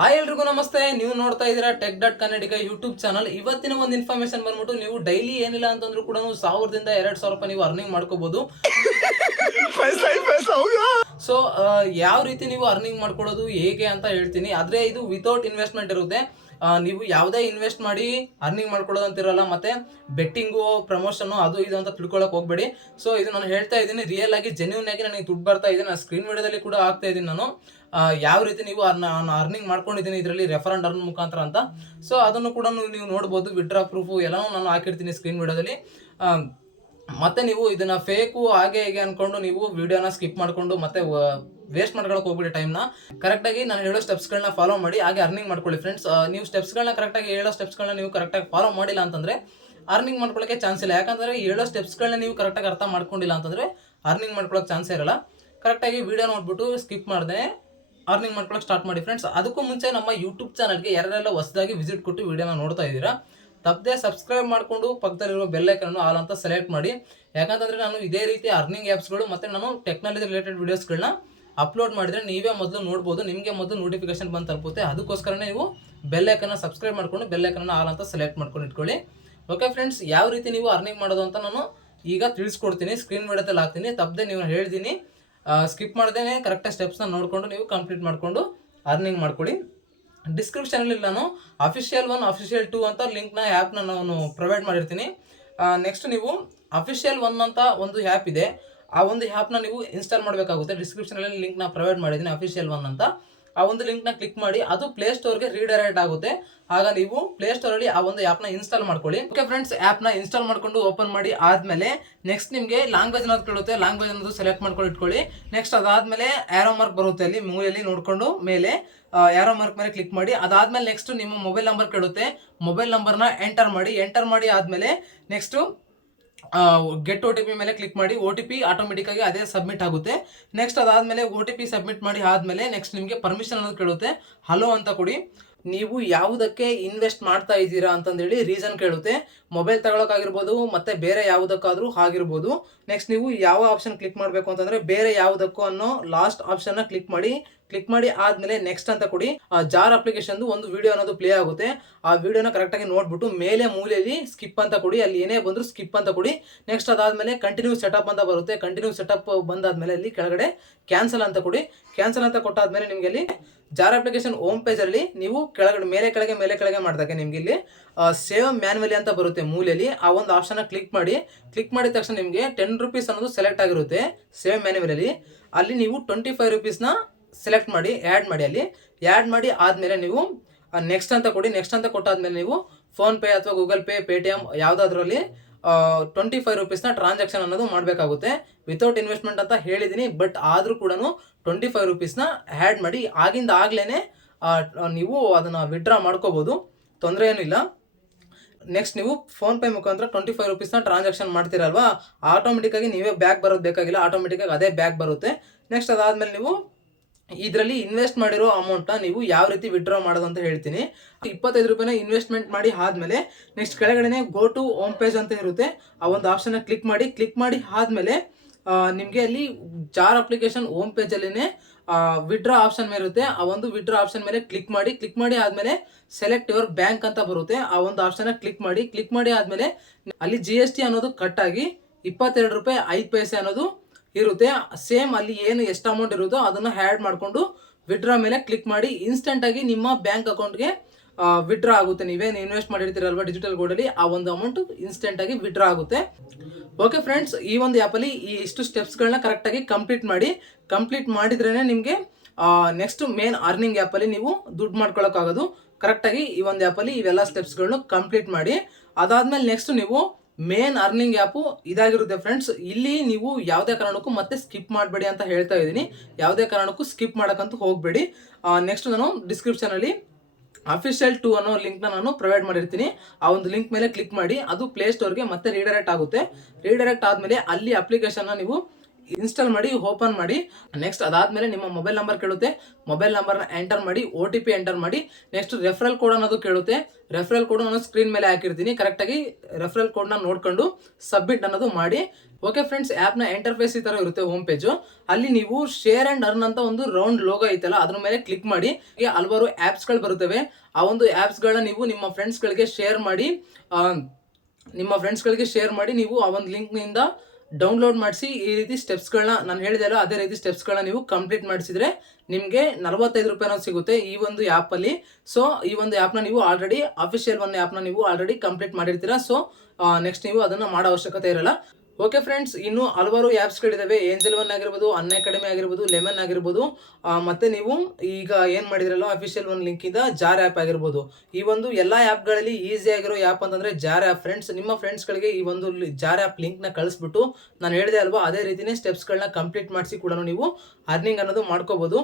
Hi ಎಲ್ರಿಗೂ ನಮಸ್ತೆ. ನೀವು ನೋಡ್ತಾ ಇದ್ದೀರಾ tech dot Kannadiga YouTube channel ಇವತ್ತಿನ ಒಂದು ಇನ್ಫಾರ್ಮೇಶನ್ ಬಂದ್ಬಿಟ್ಟು ನೀವು ಡೈಲಿ ಏನಿಲ್ಲ ಅಂತಂದ್ರೂ ಕೂಡ ಸಾವಿರದಿಂದ ಎರಡ್ ಸಾವಿರ ರೂಪಾಯಿ ನೀವು ಅರ್ನಿಂಗ್ ಮಾಡ್ಕೋಬಹುದು ಸೊ ಯಾವ ರೀತಿ ನೀವು ಅರ್ನಿಂಗ್ ಮಾಡ್ಕೊಳ್ಳೋದು ಹೇಗೆ ಅಂತ ಹೇಳ್ತೀನಿ. ಆದ್ರೆ ಇದು ವಿತೌಟ್ ಇನ್ವೆಸ್ಟ್ಮೆಂಟ್ ಇರುತ್ತೆ. ನೀವು ಯಾವುದೇ ಇನ್ವೆಸ್ಟ್ ಮಾಡಿ ಅರ್ನಿಂಗ್ ಮಾಡ್ಕೊಳ್ಳೋದು ಅಂತಿರಲ್ಲ, ಮತ್ತೆ ಬೆಟ್ಟಿಂಗು ಪ್ರಮೋಷನ್ ಅದು ಇದು ಅಂತ ತಿಳ್ಕೊಳಕ್ ಹೋಗ್ಬೇಡಿ. ಸೊ ಇದು ನಾನು ಹೇಳ್ತಾ ಇದ್ದೀನಿ. ರಿಯಲ್ ಆಗಿ ಜೆನ್ಯೂನ್ ಆಗಿ ನನಗೆ ದುಡ್ಡು ಬರ್ತಾ ಇದೆ. ನಾನು ಸ್ಕ್ರೀನ್ ವಿಡಿಯೋದಲ್ಲಿ ಕೂಡ ಆಗ್ತಾ ಇದ್ದೀನಿ ನಾನು. ಯಾವ ರೀತಿ ನೀವು ಅರ್ನಿಂಗ್ ಮಾಡ್ಕೊಂಡಿದ್ದೀನಿ ಇದರಲ್ಲಿ ರೆಫರೆಂಡ್ ಅರ್ನ್ ಮುಖಾಂತರ ಅಂತ. ಸೊ ಅದನ್ನು ಕೂಡ ನೀವು ನೋಡ್ಬೋದು ವಿಡ್ರಾ ಪ್ರೂಫು ಎಲ್ಲವೂ ನಾನು ಹಾಕಿರ್ತೀನಿ ಸ್ಕ್ರೀನ್ ವಿಡಿಯೋದಲ್ಲಿ. ಮತ್ತೆ ನೀವು ಇದನ್ನ ಫೇಕು ಹಾಗೆ ಹೇಗೆ ಅನ್ಕೊಂಡು ನೀವು ವಿಡಿಯೋನ ಸ್ಕಿಪ್ ಮಾಡ್ಕೊಂಡು ಮತ್ತೆ ವೇಸ್ಟ್ ಮಾಡ್ಕೊಳಕ್ಕೆ ಹೋಗ್ಬಿಡಿ ಟೈಮ್ನ ಕರೆಕ್ಟಾಗಿ ನಾನು ಹೇಳೋ ಸ್ಟೆಪ್ಸ್ಗಳನ್ನ ಫಾಲೋ ಮಾಡಿ, ಹಾಗೆ ಅರ್ನಿಂಗ್ ಮಾಡ್ಕೊಳ್ಳಿ ಫ್ರೆಂಡ್ಸ್ ನೀವು ಸ್ಟೆಪ್ಸ್ಗಳನ್ನ ಕರೆಕ್ಟಾಗಿ ಹೇಳೋ ಸ್ಟೆಪ್ಸ್ಗಳನ್ನ ನೀವು ಕರೆಕ್ಟಾಗಿ ಫಾಲೋ ಮಾಡಿಲ್ಲ ಅಂತಂದ್ರೆ ಅರ್ನಿಂಗ್ ಮಾಡ್ಕೊಳ್ಳೋಕೆ ಚಾನ್ಸ್ ಇಲ್ಲ. ಯಾಕಂದ್ರೆ ಹೇಳೋ ಸ್ಟೆಪ್ಸ್ಗಳನ್ನ ನೀವು ಕರೆಕ್ಟಾಗಿ ಅರ್ಥ ಮಾಡ್ಕೊಂಡಿಲ್ಲ ಅಂತಂದ್ರೆ ಅರ್ನಿಂಗ್ ಮಾಡ್ಕೊಳ್ಳೋಕೆ ಚಾನ್ಸ್ ಇರಲ್ಲ. ಕರೆಕ್ಟಾಗಿ ವಿಡಿಯೋ ನೋಡ್ಬಿಟ್ಟು ಸ್ಕಿಪ್ ಮಾಡಿದೆ. ಅರ್ನಿಂಗ್ ಮಾಡ್ಕೊಳಕ್ಕೆ ಸ್ಟಾರ್ಟ್ ಮಾಡಿ ಫ್ರೆಂಡ್ಸ್ ಅದಕ್ಕೂ ಮುಂಚೆ ನಮ್ಮ ಯೂಟ್ಯೂಬ್ ಚಾನಲ್ಗೆ ಯಾರೆಲ್ಲ ಹೊಸದಾಗಿ ವಿಸಿಟ್ ಕೊಟ್ಟು ವೀಡಿಯೋನ ನೋಡ್ತಾ ಇದ್ದೀರಾ, ತಪ್ಪದೆ ಸಬ್ಸ್ಕ್ರೈಬ್ ಮಾಡಿಕೊಂಡು ಪಕ್ಕದಲ್ಲಿರೋ ಬೆಲ್ಲೈಕನ್ನು ಆಲ್ ಅಂತ ಸೆಲೆಕ್ಟ್ ಮಾಡಿ. ಯಾಕಂತಂದರೆ ನಾನು ಇದೇ ರೀತಿ ಅರ್ನಿಂಗ್ ಆ್ಯಪ್ಸ್ಗಳು ಮತ್ತು ನಾನು ಟೆಕ್ನಾಲಜಿ ರಿಲೇಟೆಡ್ ವೀಡಿಯೋಸ್ಗಳನ್ನ ಅಪ್ಲೋಡ್ ಮಾಡಿದರೆ ನೀವೇ ಮೊದಲು ನೋಡ್ಬೋದು, ನಿಮಗೆ ಮೊದಲು ನೋಟಿಫಿಕೇಶನ್ ಬಂದು ತಲುಪುತ್ತೆ. ಅದಕ್ಕೋಸ್ಕರನೇ ನೀವು ಬೆಲ್ ಐಕನ್ನ ಸಬ್ಸ್ಕ್ರೈಬ್ ಮಾಡ್ಕೊಂಡು ಬೆಲ್ ಐಕನ್ನ ಆಲ್ ಅಂತ ಸೆಲೆಕ್ಟ್ ಮಾಡ್ಕೊಂಡು ಇಟ್ಕೊಳ್ಳಿ. ಓಕೆ ಫ್ರೆಂಡ್ಸ್ ಯಾವ ರೀತಿ ನೀವು ಅರ್ನಿಂಗ್ ಮಾಡೋದು ಅಂತ ನಾನು ಈಗ ತಿಳಿಸ್ಕೊಡ್ತೀನಿ. ಸ್ಕ್ರೀನ್ ವಿಡಿಯೋದಲ್ಲಿ ಹಾಕ್ತೀನಿ. ತಪ್ಪದೆ ನೀವು ಹೇಳ್ತೀನಿ. ಸ್ಕಿಪ್ ಮಾಡ್ದೇನೆ ಕರೆಕ್ಟಾಗಿ ಸ್ಟೆಪ್ಸ್ನ ನೋಡಿಕೊಂಡು ನೀವು ಕಂಪ್ಲೀಟ್ ಮಾಡಿಕೊಂಡು ಅರ್ನಿಂಗ್ ಮಾಡ್ಕೊಳ್ಳಿ. ಡಿಸ್ಕ್ರಿಪ್ಷನಲ್ಲಿ ನಾನು ಅಫಿಷಿಯಲ್ ಒನ್ ಅಫಿಷಿಯಲ್ ಟೂ ಅಂತ ಲಿಂಕ್ನ ಆ್ಯಪ್ನ ನಾನು ಪ್ರೊವೈಡ್ ಮಾಡಿರ್ತೀನಿ. ನೆಕ್ಸ್ಟ್ ನೀವು ಅಫಿಷಿಯಲ್ ಒನ್ ಅಂತ ಒಂದು ಆ್ಯಪ್ ಇದೆ. ಆ ಒಂದು ಆ್ಯಪ್ನ ನೀವು ಇನ್ಸ್ಟಾಲ್ ಮಾಡಬೇಕಾಗುತ್ತೆ. ಡಿಸ್ಕ್ರಿಪ್ಷನಲ್ಲಿ ಲಿಂಕ್ನ ಪ್ರೊವೈಡ್ ಮಾಡಿದ್ದೀನಿ ಅಫಿಷಿಯಲ್ ಒನ್ ಅಂತ. ಆ ಒಂದು ಲಿಂಕ್ನ ಕ್ಲಿಕ್ ಮಾಡಿ, ಅದು ಪ್ಲೇ ಸ್ಟೋರ್ಗೆ ರೀಡೈರೆಕ್ಟ್ ಆಗುತ್ತೆ. ಆಗ ನೀವು ಪ್ಲೇ ಸ್ಟೋರಲ್ಲಿ ಆ ಒಂದು ಆ್ಯಪ್ನ ಇನ್ಸ್ಟಾಲ್ ಮಾಡ್ಕೊಳ್ಳಿ. ಓಕೆ ಫ್ರೆಂಡ್ಸ್ ಆ್ಯಪ್ನ ಇನ್ಸ್ಟಾಲ್ ಮಾಡ್ಕೊಂಡು ಓಪನ್ ಮಾಡಿ ಆದಮೇಲೆ ನೆಕ್ಸ್ಟ್ ನಿಮಗೆ ಲ್ಯಾಂಗ್ವೇಜ್ ಅನ್ನೋದು ಕೇಳುತ್ತೆ. ಲ್ಯಾಂಗ್ವೇಜ್ ಅನ್ನೋದು ಸೆಲೆಕ್ಟ್ ಮಾಡ್ಕೊಂಡು ಇಟ್ಕೊಳ್ಳಿ. ನೆಕ್ಸ್ಟ್ ಅದಾದಮೇಲೆ ಆ್ಯರೋ ಮಾರ್ಕ್ ಬರುತ್ತೆ ಅಲ್ಲಿ ಮೂಲೆಯಲ್ಲಿ ನೋಡಿಕೊಂಡು ಮೇಲೆ ಯಾರೋ ಮಾರ್ಕ್ ಮೇಲೆ ಕ್ಲಿಕ್ ಮಾಡಿ. ಅದಾದ್ಮೇಲೆ ನೆಕ್ಸ್ಟ್ ನಿಮ್ಮ ಮೊಬೈಲ್ ನಂಬರ್ ಕೇಳುತ್ತೆ. ಮೊಬೈಲ್ ನಂಬರ್ನ ಎಂಟರ್ ಮಾಡಿ. ಎಂಟರ್ ಮಾಡಿ ಆದಮೇಲೆ next get O T P ಮೇಲೆ ಕ್ಲಿಕ್ ಮಾಡಿ ಒ ಟಿ ಪಿ ಆಟೋಮೆಟಿಕ್ ಆಗಿ ಅದೇ ಸಬ್ಮಿಟ್ ಆಗುತ್ತೆ. ನೆಕ್ಸ್ಟ್ ಅದಾದಮೇಲೆ ಒ ಟಿ ಪಿ ಸಬ್ಮಿಟ್ ಮಾಡಿ ಆದಮೇಲೆ ನೆಕ್ಸ್ಟ್ ನಿಮಗೆ ಪರ್ಮಿಷನ್ ಅನ್ನೋದು ಕೇಳುತ್ತೆ. ಹಲೋ ಅಂತ ಕೊಡಿ. ನೀವು ಯಾವುದಕ್ಕೆ ಇನ್ವೆಸ್ಟ್ ಮಾಡ್ತಾ ಇದ್ದೀರಾ ಅಂತಂದೇಳಿ ರೀಸನ್ ಕೇಳುತ್ತೆ. ಮೊಬೈಲ್ ತಗೊಳಕ್ಕಾಗಿರ್ಬೋದು, ಮತ್ತೆ ಬೇರೆ ಯಾವುದಕ್ಕಾದರೂ ಆಗಿರ್ಬೋದು. ನೆಕ್ಸ್ಟ್ ನೀವು ಯಾವ ಆಪ್ಷನ್ ಕ್ಲಿಕ್ ಮಾಡಬೇಕು ಅಂತಂದರೆ ಬೇರೆ ಯಾವುದಕ್ಕೂ ಅನ್ನೋ ಲಾಸ್ಟ್ ಆಪ್ಷನ್ನ ಕ್ಲಿಕ್ ಮಾಡಿ ಕ್ಲಿಕ್ ಮಾಡಿ ಆದ್ಮೇಲೆ ನೆಕ್ಸ್ಟ್ ಅಂತ ಕೊಡಿ. ಆ ಜಾರ್ ಅಪ್ಲಿಕೇಶನ್ ಒಂದು ವಿಡಿಯೋ ಅನ್ನೋದು ಪ್ಲೇ ಆಗುತ್ತೆ. ಆ ವಿಡಿಯೋನ ಕರೆಕ್ಟಾಗಿ ನೋಡ್ಬಿಟ್ಟು ಮೇಲೆ ಮೂಲೆಯಲ್ಲಿ ಸ್ಕಿಪ್ ಅಂತ ಕೊಡಿ. ಅಲ್ಲಿ ಏನೇ ಬಂದರೂ ಸ್ಕಿಪ್ ಅಂತ ಕೊಡಿ. ನೆಕ್ಸ್ಟ್ ಅದಾದ್ಮೇಲೆ ಕಂಟಿನ್ಯೂ ಸೆಟಪ್ ಅಂತ ಬರುತ್ತೆ. ಕಂಟಿನ್ಯೂ ಸೆಟಪ್ ಬಂದಾದ್ಮೇಲೆ ಅಲ್ಲಿ ಕೆಳಗಡೆ ಕ್ಯಾನ್ಸಲ್ ಅಂತ ಕೊಡಿ. ಕ್ಯಾನ್ಸಲ್ ಅಂತ ಕೊಟ್ಟಾದ್ಮೇಲೆ ನಿಮಗೆ ಅಲ್ಲಿ ಜಾರ್ ಅಪ್ಲಿಕೇಶನ್ ಹೋಮ್ ಪೇಜಲ್ಲಿ ನೀವು ಕೆಳಗಡೆ, ಮೇಲೆ ಕೆಳಗೆ ಮೇಲೆ ಕೆಳಗೆ ಮಾಡಿದಾಗ ನಿಮ್ಗೆ ಇಲ್ಲಿ ಸೇವ್ ಮ್ಯಾನ್ವಲಿ ಅಂತ ಬರುತ್ತೆ ಮೂಲೆಯಲ್ಲಿ. ಆ ಒಂದು ಆಪ್ಷನ್ ಕ್ಲಿಕ್ ಮಾಡಿ. ಕ್ಲಿಕ್ ಮಾಡಿದ ತಕ್ಷಣ ನಿಮಗೆ ಟೆನ್ ರುಪೀಸ್ ಅನ್ನೋದು ಸೆಲೆಕ್ಟ್ ಆಗಿರುತ್ತೆ ಸೇವ್ ಮ್ಯಾನ್ಯಲಲ್ಲಿ ಅಲ್ಲಿ. ನೀವು ಟ್ವೆಂಟಿ ಫೈವ್ ರುಪೀಸ್ನ ಸೆಲೆಕ್ಟ್ ಮಾಡಿ ಆ್ಯಡ್ ಮಾಡಿ ಅಲ್ಲಿ. ಆ್ಯಡ್ ಮಾಡಿ ಆದಮೇಲೆ ನೀವು ನೆಕ್ಸ್ಟ್ ಅಂತ ಕೊಡಿ ನೆಕ್ಸ್ಟ್ ಅಂತ ಕೊಟ್ಟಾದ್ಮೇಲೆ ನೀವು ಫೋನ್ಪೇ ಅಥವಾ ಗೂಗಲ್ ಪೇ ಪೇಟಿಎಮ್ ಯಾವುದಾದ್ರಲ್ಲಿ ಟ್ವೆಂಟಿ ಫೈವ್ ರುಪೀಸ್ನ ಟ್ರಾನ್ಸಾಕ್ಷನ್ ಅನ್ನೋದು ಮಾಡಬೇಕಾಗುತ್ತೆ. ವಿತೌಟ್ ಇನ್ವೆಸ್ಟ್ಮೆಂಟ್ ಅಂತ ಹೇಳಿದ್ದೀನಿ ಬಟ್ ಆದರೂ ಕೂಡ ಟ್ವೆಂಟಿ ಫೈವ್ ರುಪೀಸ್ನ ಆ್ಯಡ್ ಮಾಡಿ, ಆಗಿಂದ ಆಗಲೇ ನೀವು ಅದನ್ನು ವಿಡ್ರಾ ಮಾಡ್ಕೋಬೋದು. ತೊಂದರೆ ಏನೂ ಇಲ್ಲ. ನೆಕ್ಸ್ಟ್ ನೀವು ಫೋನ್ ಪೇ ಮುಖಾಂತರ ಟ್ವೆಂಟಿ ಫೈವ್ ರುಪೀಸ್ನ ಟ್ರಾನ್ಸಾಕ್ಷನ್ ಮಾಡ್ತೀರಲ್ವಾ ಆಟೋಮೆಟಿಕ್ಕಾಗಿ ನೀವೇ ಬ್ಯಾಕ್ ಬರೋದು ಬೇಕಾಗಿಲ್ಲ ಆಟೋಮೆಟಿಕ್ಕಾಗಿ ಅದೇ ಬ್ಯಾಕ್ ಬರುತ್ತೆ. ನೆಕ್ಸ್ಟ್ ಅದಾದಮೇಲೆ ನೀವು ಇದರಲ್ಲಿ ಇನ್ವೆಸ್ಟ್ ಮಾಡಿರೋ ಅಮೌಂಟ್ನ ನೀವು ಯಾವ ರೀತಿ ವಿಡ್ರಾ ಮಾಡೋದು ಅಂತ ಹೇಳ್ತೀನಿ. ಇಪ್ಪತ್ತೈದು ರೂಪಾಯಿನ ಇನ್ವೆಸ್ಟ್ಮೆಂಟ್ ಮಾಡಿ ಆದಮೇಲೆ ನೆಕ್ಸ್ಟ್ ಕೆಳಗಡೆನೆ ಗೋ ಟು ಹೋಮ್ ಪೇಜ್ ಅಂತ ಇರುತ್ತೆ. ಆ ಒಂದು ಆಪ್ಷನ್ನ ಕ್ಲಿಕ್ ಮಾಡಿ ಕ್ಲಿಕ್ ಮಾಡಿ ಆದಮೇಲೆ ನಿಮಗೆ ಅಲ್ಲಿ ಜಾರ್ ಅಪ್ಲಿಕೇಶನ್ ಹೋಮ್ ಪೇಜಲ್ಲಿನೇ ವಿಡ್ರಾ ಆಪ್ಷನ್ ಮೇಲೆ ಇರುತ್ತೆ ಆ ಒಂದು ವಿಡ್ರಾ ಆಪ್ಷನ್ ಮೇಲೆ ಕ್ಲಿಕ್ ಮಾಡಿ ಕ್ಲಿಕ್ ಮಾಡಿ ಆದಮೇಲೆ ಸೆಲೆಕ್ಟ್ ಯುವರ್ ಬ್ಯಾಂಕ್ ಅಂತ ಬರುತ್ತೆ. ಆ ಒಂದು ಆಪ್ಷನ್ನ ಕ್ಲಿಕ್ ಮಾಡಿ ಕ್ಲಿಕ್ ಮಾಡಿ ಆದಮೇಲೆ ಅಲ್ಲಿ ಜಿ ಎಸ್ ಟಿ ಅನ್ನೋದು ಕಟ್ ಆಗಿ ಇಪ್ಪತ್ತೆರಡು ರೂಪಾಯಿ ಐದು ಪೈಸೆ ಅನ್ನೋದು ಇರುತ್ತೆ. ಸೇಮ್ ಅಲ್ಲಿ ಏನು ಎಷ್ಟು ಅಮೌಂಟ್ ಇರುತ್ತೋ ಅದನ್ನು ಆ್ಯಡ್ ಮಾಡಿಕೊಂಡು ವಿಡ್ರಾ ಮೇಲೆ ಕ್ಲಿಕ್ ಮಾಡಿ ಇನ್ಸ್ಟೆಂಟಾಗಿ ನಿಮ್ಮ ಬ್ಯಾಂಕ್ ಅಕೌಂಟ್ಗೆ ವಿಡ್ರಾ ಆಗುತ್ತೆ. ನೀವೇನು ಇನ್ವೆಸ್ಟ್ ಮಾಡಿರ್ತೀರಲ್ವಾ ಡಿಜಿಟಲ್ ಗೋಲ್ಡಲ್ಲಿ ಆ ಒಂದು ಅಮೌಂಟ್ ಇನ್ಸ್ಟೆಂಟಾಗಿ ವಿಡ್ರಾ ಆಗುತ್ತೆ. ಓಕೆ ಫ್ರೆಂಡ್ಸ್ ಈ ಒಂದು ಆ್ಯಪಲ್ಲಿ ಈ ಇಷ್ಟು ಸ್ಟೆಪ್ಸ್ಗಳನ್ನ ಕರೆಕ್ಟಾಗಿ ಕಂಪ್ಲೀಟ್ ಮಾಡಿ ಕಂಪ್ಲೀಟ್ ಮಾಡಿದ್ರೇ ನಿಮಗೆ ನೆಕ್ಸ್ಟ್ ಮೇನ್ ಅರ್ನಿಂಗ್ ಆ್ಯಪಲ್ಲಿ ನೀವು ದುಡ್ಡು ಮಾಡ್ಕೊಳ್ಳೋಕ್ಕಾಗೋದು ಕರೆಕ್ಟಾಗಿ ಈ ಒಂದು ಆ್ಯಪಲ್ಲಿ ಇವೆಲ್ಲ ಸ್ಟೆಪ್ಸ್ಗಳನ್ನ ಕಂಪ್ಲೀಟ್ ಮಾಡಿ, ಅದಾದ್ಮೇಲೆ ನೆಕ್ಸ್ಟ್ ನೀವು ಮೇನ್ ಅರ್ನಿಂಗ್ ಆ್ಯಪು ಇದಾಗಿರುತ್ತೆ ಫ್ರೆಂಡ್ಸ್ ಇಲ್ಲಿ ನೀವು ಯಾವುದೇ ಕಾರಣಕ್ಕೂ ಮತ್ತೆ ಸ್ಕಿಪ್ ಮಾಡಬೇಡಿ ಅಂತ ಹೇಳ್ತಾ ಇದ್ದೀನಿ. ಯಾವುದೇ ಕಾರಣಕ್ಕೂ ಸ್ಕಿಪ್ ಮಾಡೋಕ್ಕಂತೂ ಹೋಗಬೇಡಿ. ನೆಕ್ಸ್ಟ್ ನಾನು ಡಿಸ್ಕ್ರಿಪ್ಷನಲ್ಲಿ ಅಫಿಷಿಯಲ್ ಟು ಅನ್ನೋ ಲಿಂಕ್ನ ನಾನು ಪ್ರೊವೈಡ್ ಮಾಡಿರ್ತೀನಿ. ಆ ಒಂದು ಲಿಂಕ್ ಮೇಲೆ ಕ್ಲಿಕ್ ಮಾಡಿ, ಅದು ಪ್ಲೇ ಸ್ಟೋರ್ಗೆ ಮತ್ತೆ ರೀಡೈರೆಕ್ಟ್ ಆಗುತ್ತೆ. ರೀಡೈರೆಕ್ಟ್ ಆದಮೇಲೆ ಅಲ್ಲಿ ಅಪ್ಲಿಕೇಶನ್ನ ನೀವು ಇನ್ಸ್ಟಾಲ್ ಮಾಡಿ ಓಪನ್ ಮಾಡಿ. ನೆಕ್ಸ್ಟ್ ಅದಾದ್ಮೇಲೆ ನಿಮ್ಮ ಮೊಬೈಲ್ ನಂಬರ್ ಕೇಳುತ್ತೆ. ಮೊಬೈಲ್ ನಂಬರ್ನ ಎಂಟರ್ ಮಾಡಿ ಒ ಟಿ ಪಿ ಎಂಟರ್ ಮಾಡಿ. ನೆಕ್ಸ್ಟ್ ರೆಫರಲ್ ಕೋಡ್ ಅನ್ನೋದು ಕೇಳುತ್ತೆ. ರೆಫರಲ್ ಕೋಡ್ ನಾನು ಸ್ಕ್ರೀನ್ ಮೇಲೆ ಹಾಕಿರ್ತೀನಿ. ಕರೆಕ್ಟಾಗಿ ರೆಫರಲ್ ಕೋಡ್ನ ನೋಡ್ಕೊಂಡು ಸಬ್ಮಿಟ್ ಅನ್ನೋದು ಮಾಡಿ. ಓಕೆ ಫ್ರೆಂಡ್ಸ್ ಆ್ಯಪ್ನ ಎಂಟರ್ಫೇಸ್ ಈ ಥರ ಇರುತ್ತೆ ಹೋಮ್ ಪೇಜು ಅಲ್ಲಿ ನೀವು ಶೇರ್ ಆ್ಯಂಡ್ ಅರ್ನ್ ಅಂತ ಒಂದು ರೌಂಡ್ ಲೋಗೋ ಐತಲ್ಲ, ಅದ್ರ ಮೇಲೆ ಕ್ಲಿಕ್ ಮಾಡಿ. ಹಲವಾರು ಆ್ಯಪ್ಸ್ಗಳು ಬರುತ್ತವೆ. ಆ ಒಂದು ಆ್ಯಪ್ಸ್ಗಳನ್ನ ನೀವು ನಿಮ್ಮ ಫ್ರೆಂಡ್ಸ್ಗಳಿಗೆ ಶೇರ್ ಮಾಡಿ ನಿಮ್ಮ ಫ್ರೆಂಡ್ಸ್ಗಳಿಗೆ ಶೇರ್ ಮಾಡಿ ನೀವು ಆ ಒಂದು ಲಿಂಕ್ನಿಂದ ಡೌನ್ಲೋಡ್ ಮಾಡಿಸಿ ಈ ರೀತಿ ಸ್ಟೆಪ್ಸ್ಗಳನ್ನ ನಾನು ಹೇಳಿದೆಲ್ಲ ಅದೇ ರೀತಿ ಸ್ಟೆಪ್ಸ್ಗಳನ್ನ ನೀವು ಕಂಪ್ಲೀಟ್ ಮಾಡಿಸಿದ್ರೆ ನಿಮಗೆ ನಲವತ್ತೈದು ರೂಪಾಯಿನೋ ಸಿಗುತ್ತೆ ಈ ಒಂದು ಆ್ಯಪಲ್ಲಿ ಸೊ ಈ ಒಂದು ಆ್ಯಪ್ನ ನೀವು ಆಲ್ರೆಡಿ ಅಫಿಷಿಯಲ್ ಒಂದು ಆ್ಯಪ್ನ ನೀವು ಆಲ್ರೆಡಿ ಕಂಪ್ಲೀಟ್ ಮಾಡಿರ್ತೀರಾ. ಸೊ ನೆಕ್ಸ್ಟ್ ನೀವು ಅದನ್ನು ಮಾಡೋ ಅವಶ್ಯಕತೆ ಇರಲ್ಲ. ಓಕೆ ಫ್ರೆಂಡ್ಸ್ ಇನ್ನು ಹಲವಾರು ಆ್ಯಪ್ಸ್ಗಳಿದ್ದಾವೆ ಏಂಜಲ್ ಒನ್ ಆಗಿರ್ಬೋದು ಅನ್ ಅಕಾಡೆಮಿ ಆಗಿರ್ಬೋದು ಲೆಮನ್ ಆಗಿರ್ಬೋದು. ಮತ್ತು ನೀವು ಈಗ ಏನು ಮಾಡಿದ್ರಲ್ಲ ಅಫಿಷಿಯಲ್ ಒನ್ ಲಿಂಕಿಂದ ಜಾರ್ ಆ್ಯಪ್ ಆಗಿರ್ಬೋದು. ಈ ಒಂದು ಎಲ್ಲ ಆ್ಯಪ್ಗಳಲ್ಲಿ ಈಸಿ ಆಗಿರೋ ಆ್ಯಪ್ ಅಂತಂದರೆ ಜಾರ್ ಆ್ಯಪ್ ಫ್ರೆಂಡ್ಸ್ ನಿಮ್ಮ ಫ್ರೆಂಡ್ಸ್ಗಳಿಗೆ ಈ ಒಂದು ಜಾರ್ ಆ್ಯಪ್ ಲಿಂಕ್ನ ಕಳಿಸ್ಬಿಟ್ಟು, ನಾನು ಹೇಳಿದೆ ಅಲ್ವಾ, ಅದೇ ರೀತಿಯೇ ಸ್ಟೆಪ್ಸ್ಗಳನ್ನ ಕಂಪ್ಲೀಟ್ ಮಾಡಿಸಿ ಕೂಡ ನೀವು ಅರ್ನಿಂಗ್ ಅನ್ನೋದು ಮಾಡ್ಕೋಬೋದು.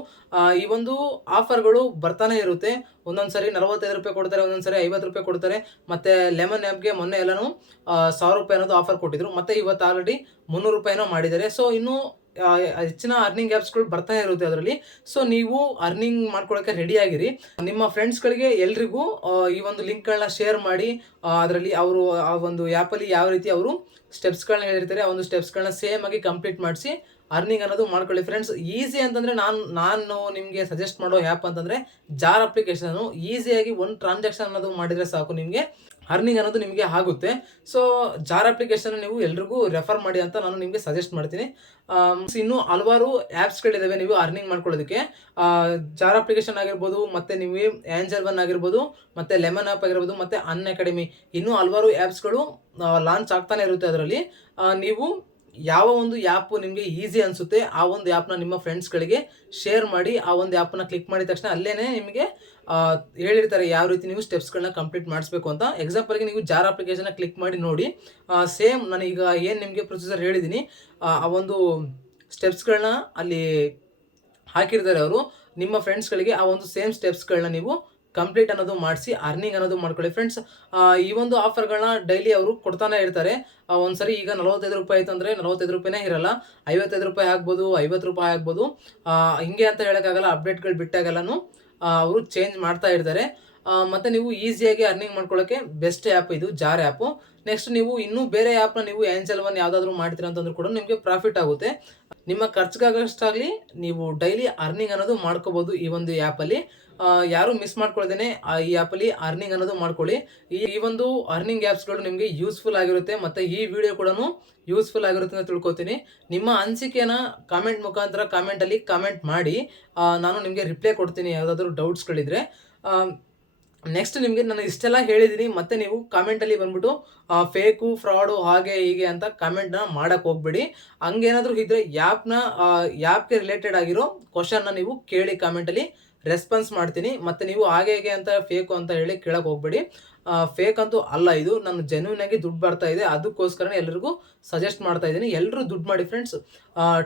ಈ ಒಂದು ಆಫರ್ಗಳು ಬರ್ತಾನೆ ಇರುತ್ತೆ. ಒಂದೊಂದು ಸರಿ ನಲವತ್ತೈದು ರೂಪಾಯಿ ಕೊಡ್ತಾರೆ, ಒಂದೊಂದ್ಸರಿ ಐವತ್ತು ರೂಪಾಯಿ ಕೊಡ್ತಾರೆ. ಮತ್ತೆ ಲೆಮನ್ ಆ್ಯಪ್ಗೆ ಮೊನ್ನೆ ಎಲ್ಲನೂ ಸಾವಿರ ರೂಪಾಯಿ ಅನ್ನೋದು ಆಫರ್ ಕೊಟ್ಟಿದ್ರು. ಮತ್ತೆ ಇವತ್ತು ಆಲ್ರೆಡಿ ಮುನ್ನೂರು ರೂಪಾಯಿನೋ ಮಾಡಿದ್ದಾರೆ. ಸೊ ಇನ್ನೂ ಹೆಚ್ಚಿನ ಅರ್ನಿಂಗ್ ಆ್ಯಪ್ಸ್ಗಳು ಬರ್ತಾ ಇರುತ್ತೆ ಅದರಲ್ಲಿ. ಸೊ ನೀವು ಅರ್ನಿಂಗ್ ಮಾಡ್ಕೊಳ್ಳೋಕೆ ರೆಡಿ ಆಗಿರಿ. ನಿಮ್ಮ ಫ್ರೆಂಡ್ಸ್ಗಳಿಗೆ ಎಲ್ರಿಗೂ ಈ ಒಂದು ಲಿಂಕ್ಗಳನ್ನ ಶೇರ್ ಮಾಡಿ ಅದರಲ್ಲಿ ಅವರು, ಆ ಒಂದು ಆ್ಯಪಲ್ಲಿ ಯಾವ ರೀತಿ ಅವರು ಸ್ಟೆಪ್ಸ್ಗಳನ್ನ ಹೇಳಿರ್ತಾರೆ, ಆ ಒಂದು ಸ್ಟೆಪ್ಸ್ಗಳನ್ನ ಸೇಮ್ ಆಗಿ ಕಂಪ್ಲೀಟ್ ಮಾಡಿಸಿ ಅರ್ನಿಂಗ್ ಅನ್ನೋದು ಮಾಡ್ಕೊಳ್ಳಿ. ಫ್ರೆಂಡ್ಸ್ ಈಸಿ ಅಂತಂದರೆ ನಾನು ನಾನು ನಿಮಗೆ ಸಜೆಸ್ಟ್ ಮಾಡೋ ಆ್ಯಪ್ ಅಂತಂದರೆ ಜಾರ್ ಅಪ್ಲಿಕೇಶನು ಈಸಿಯಾಗಿ ಒಂದು ಟ್ರಾನ್ಸಾಕ್ಷನ್ ಅನ್ನೋದು ಮಾಡಿದರೆ ಸಾಕು ನಿಮಗೆ. ಅರ್ನಿಂಗ್ ಅನ್ನೋದು ನಿಮಗೆ ಆಗುತ್ತೆ. ಸೊ ಜಾರ್ ಅಪ್ಲಿಕೇಶನ್ ನೀವು ಎಲ್ರಿಗೂ ರೆಫರ್ ಮಾಡಿ ಅಂತ ನಾನು ನಿಮಗೆ ಸಜೆಸ್ಟ್ ಮಾಡ್ತೀನಿ. ಇನ್ನೂ so, ಇನ್ನು ಹಲವಾರು ಆ್ಯಪ್ಸ್ಗಳಿದ್ದಾವೆ ನೀವು ಅರ್ನಿಂಗ್ ಮಾಡ್ಕೊಳ್ಳೋದಕ್ಕೆ. ಜಾರ್ ಅಪ್ಲಿಕೇಶನ್ ಆಗಿರ್ಬೋದು, ಮತ್ತು ನೀವು ಆ್ಯಂಜಲ್ ಒನ್ ಆಗಿರ್ಬೋದು, ಮತ್ತು ಲೆಮನ್ ಆ್ಯಪ್ ಆಗಿರ್ಬೋದು, ಮತ್ತು ಅನ್ ಅಕಾಡೆಮಿ ಇನ್ನೂ ಹಲವಾರು ಆ್ಯಪ್ಸ್ಗಳು ಲಾಂಚ್ ಆಗ್ತಾನೆ ಇರುತ್ತೆ ಅದರಲ್ಲಿ. ನೀವು ಯಾವ ಒಂದು ಆ್ಯಪ್ ನಿಮಗೆ ಈಸಿ ಅನಿಸುತ್ತೆ, ಆ ಒಂದು ಆ್ಯಪ್ನ ನಿಮ್ಮ ಫ್ರೆಂಡ್ಸ್ಗಳಿಗೆ ಶೇರ್ ಮಾಡಿ, ಆ ಒಂದು ಆ್ಯಪ್ನ ಕ್ಲಿಕ್ ಮಾಡಿದ ತಕ್ಷಣ ಅಲ್ಲೇ ನಿಮಗೆ ಹೇಳಿರ್ತಾರೆ ಯಾವ ರೀತಿ ನೀವು ಸ್ಟೆಪ್ಸ್ಗಳನ್ನ ಕಂಪ್ಲೀಟ್ ಮಾಡಿಸ್ಬೇಕು ಅಂತ. ಎಕ್ಸಾಂಪಲ್ಗೆ ನೀವು ಜಾರ್ ಅಪ್ಲಿಕೇಶನ್ನ ಕ್ಲಿಕ್ ಮಾಡಿ ನೋಡಿ ಸೇಮ್ ನಾನು ಈಗ ಏನು ನಿಮಗೆ ಪ್ರೊಸೀಜರ್ ಹೇಳಿದ್ದೀನಿ ಆ ಒಂದು ಸ್ಟೆಪ್ಸ್ಗಳನ್ನ ಅಲ್ಲಿ ಹಾಕಿರ್ತಾರೆ ಅವರು, ನಿಮ್ಮ ಫ್ರೆಂಡ್ಸ್ಗಳಿಗೆ ಆ ಒಂದು ಸೇಮ್ ಸ್ಟೆಪ್ಸ್ಗಳನ್ನ ನೀವು ಕಂಪ್ಲೀಟ್ ಅನ್ನೋದು ಮಾಡಿಸಿ ಅರ್ನಿಂಗ್ ಅನ್ನೋದು ಮಾಡ್ಕೊಳ್ಳಿ. ಫ್ರೆಂಡ್ಸ್ ಈ ಒಂದು ಆಫರ್ಗಳನ್ನ ಡೈಲಿ ಅವರು ಕೊಡ್ತಾನೆ ಇರ್ತಾರೆ. ಒಂದ್ಸರಿ ಈಗ ನಲವತ್ತೈದು ರೂಪಾಯಿ ಆಯ್ತು ಅಂದರೆ ನಲವತ್ತೈದು ರೂಪಾಯಿನೇ ಇರಲ್ಲ. ಐವತ್ತೈದು ರೂಪಾಯಿ ಆಗ್ಬೋದು, ಐವತ್ತು ರೂಪಾಯಿ ಆಗ್ಬೋದು. ಹಿಂಗೆ ಅಂತ ಹೇಳೋಕ್ಕಾಗಲ್ಲ ಅಪ್ಡೇಟ್ಗಳು ಬಿಟ್ಟಾಗೆಲ್ಲನೂ ಅವರು ಚೇಂಜ್ ಮಾಡ್ತಾ ಇರ್ತಾರೆ. ಮತ್ತು ಮತ್ತೆ ನೀವು ಈಸಿಯಾಗಿ ಅರ್ನಿಂಗ್ ಮಾಡ್ಕೊಳ್ಳೋಕೆ ಬೆಸ್ಟ್ ಆ್ಯಪ್ ಇದು ಜಾರ್ ಆ್ಯಪು ನೆಕ್ಸ್ಟ್ ನೀವು ಇನ್ನೂ ಬೇರೆ ಆ್ಯಪ್ನ ನೀವು ಏಂಜಲ್ ಒನ್ ಯಾವುದಾದ್ರೂ ಮಾಡ್ತೀರ ಅಂತಂದ್ರೂ ಕೂಡ ನಿಮಗೆ ಪ್ರಾಫಿಟ್ ಆಗುತ್ತೆ. ನಿಮ್ಮ ಖರ್ಚಿಗಾಗಷ್ಟಾಗಲಿ ನೀವು ಡೈಲಿ ಅರ್ನಿಂಗ್ ಅನ್ನೋದು ಮಾಡ್ಕೋಬೋದು ಈ ಒಂದು ಆ್ಯಪಲ್ಲಿ ಯಾರು ಮಿಸ್ ಮಾಡ್ಕೊಳ್ದೇನೆ ಈ ಆ್ಯಪಲ್ಲಿ ಅರ್ನಿಂಗ್ ಅನ್ನೋದು ಮಾಡ್ಕೊಳ್ಳಿ. ಈ ಈ ಒಂದು ಅರ್ನಿಂಗ್ ಆ್ಯಪ್ಸ್ಗಳು ನಿಮಗೆ ಯೂಸ್ಫುಲ್ ಆಗಿರುತ್ತೆ ಮತ್ತು ಈ ವಿಡಿಯೋ ಕೂಡ ಯೂಸ್ಫುಲ್ ಆಗಿರುತ್ತೆ ಅಂತ ತಿಳ್ಕೊತೀನಿ. ನಿಮ್ಮ ಅನಿಸಿಕೆನ ಕಾಮೆಂಟ್ ಮುಖಾಂತರ ಕಾಮೆಂಟಲ್ಲಿ ಕಾಮೆಂಟ್ ಮಾಡಿ. ನಾನು ನಿಮಗೆ ರಿಪ್ಲೈ ಕೊಡ್ತೀನಿ, ಯಾವುದಾದ್ರೂ ಡೌಟ್ಸ್ಗಳಿದ್ರೆ ನೆಕ್ಸ್ಟ್ ನಿಮಗೆ ನಾನು ಇಷ್ಟೆಲ್ಲ ಹೇಳಿದ್ದೀನಿ, ಮತ್ತೆ ನೀವು ಕಾಮೆಂಟಲ್ಲಿ ಬಂದ್ಬಿಟ್ಟು ಫೇಕು ಫ್ರಾಡು ಹಾಗೆ ಹೀಗೆ ಅಂತ ಕಾಮೆಂಟ್ನ ಮಾಡೋಕ್ಕೆ ಹೋಗ್ಬೇಡಿ. ಹಂಗೇನಾದರೂ ಇದ್ದರೆ ಯಾಪ್ನ ಯಾಪ್ಗೆ ರಿಲೇಟೆಡ್ ಆಗಿರೋ ಕ್ವಶನ್ನ ನೀವು ಕೇಳಿ ಕಾಮೆಂಟಲ್ಲಿ ರೆಸ್ಪಾನ್ಸ್ ಮಾಡ್ತೀನಿ. ಮತ್ತು ನೀವು ಹಾಗೆ ಹೇಗೆ ಅಂತ ಫೇಕು ಅಂತ ಹೇಳಿ ಕೇಳೋಕೆ ಹೋಗ್ಬೇಡಿ. ಫೇಕ್ ಅಂತೂ ಅಲ್ಲ ಇದು. ನನ್ನ ಜೆನ್ಯೂನ್ ಆಗಿ ದುಡ್ಡು ಬರ್ತಾ ಇದೆ. ಅದಕ್ಕೋಸ್ಕರ ಎಲ್ಲರಿಗೂ ಸಜೆಸ್ಟ್ ಮಾಡ್ತಾ ಇದ್ದೀನಿ. ಎಲ್ಲರೂ ದುಡ್ಡು ಮಾಡಿ ಫ್ರೆಂಡ್ಸ್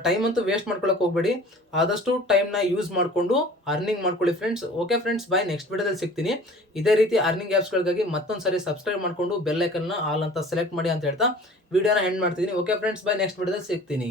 ಟೈಮ್ ಅಂತೂ ವೇಸ್ಟ್ ಮಾಡ್ಕೊಳಕ್ಕೆ ಹೋಗ್ಬೇಡಿ. ಆದಷ್ಟು ಟೈಮ್ನ ಯೂಸ್ ಮಾಡಿಕೊಂಡು ಅರ್ನಿಂಗ್ ಮಾಡ್ಕೊಳ್ಳಿ friends okay friends bye next ವಿಡಿಯೋದಲ್ಲಿ ಸಿಗ್ತೀನಿ. ಇದೇ ರೀತಿ ಅರ್ನಿಂಗ್ ಆ್ಯಪ್ಸ್ಗಳಿಗಾಗಿ ಮತ್ತೊಂದು ಸರಿ ಸಬ್ಸ್ಕ್ರೈಬ್ ಮಾಡಿಕೊಂಡು ಬೆಲ್ಲೈಕನ್ನ ಆಲ್ ಅಂತ ಸೆಲೆಕ್ಟ್ ಮಾಡಿ ಅಂತ ಹೇಳ್ತಾ ವಿಡಿಯೋನ ಎಂಡ್ ಮಾಡ್ತಿದ್ದೀನಿ. ಓಕೆ ಫ್ರೆಂಡ್ಸ್ ಬಾಯ್ ನೆಕ್ಸ್ಟ್ ವಿಡಿಯೋದಲ್ಲಿ ಸಿಗ್ತೀನಿ.